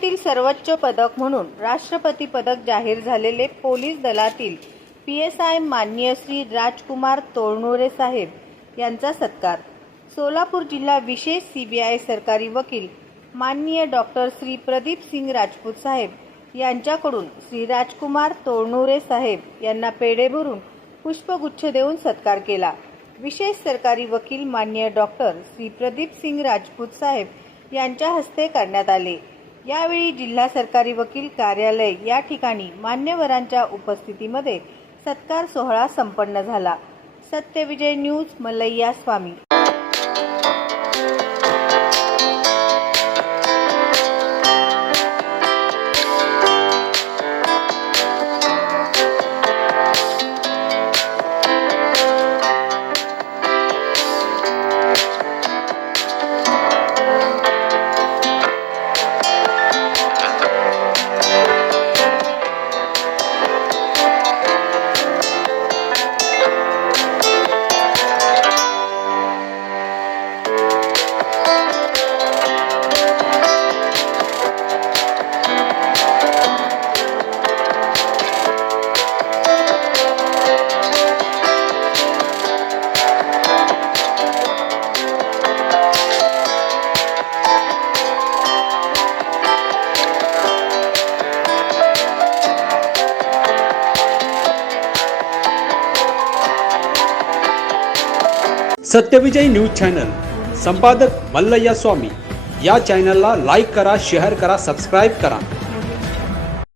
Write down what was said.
देशातील सर्वोच्च पदक म्हणून राष्ट्रपती पदक जाहीर झालेले पोलीस दलातील PSI माननीय श्री राजकुमार तोरनुरे साहेब यांचा सत्कार। सोलापूर जिल्हा विशेष CBI सरकारी वकील माननीय डॉक्टर श्री प्रदीप सिंग राजपूत साहेब यांच्याकडून श्री राजकुमार तोरनुरे साहेब यांना पेढे भरून पुष्पगुच्छ देऊन सत्कार केला। विशेष सरकारी वकील माननीय डॉक्टर श्री प्रदीप सिंग राजपूत साहेब यांच्या हस्ते करण्यात आले। यावेळी जिल्हा सरकारी वकील कार्यालय या ठिकाणी मान्यवरांच्या उपस्थितीमध्ये सत्कार सोहळा संपन्न झाला। सत्यविजय न्यूज मल्लय्या स्वामी। सत्यविजय न्यूज चॅनल संपादक मल्लय्या स्वामी। या चॅनलला लाईक करा, शेअर करा, सबस्क्राईब करा।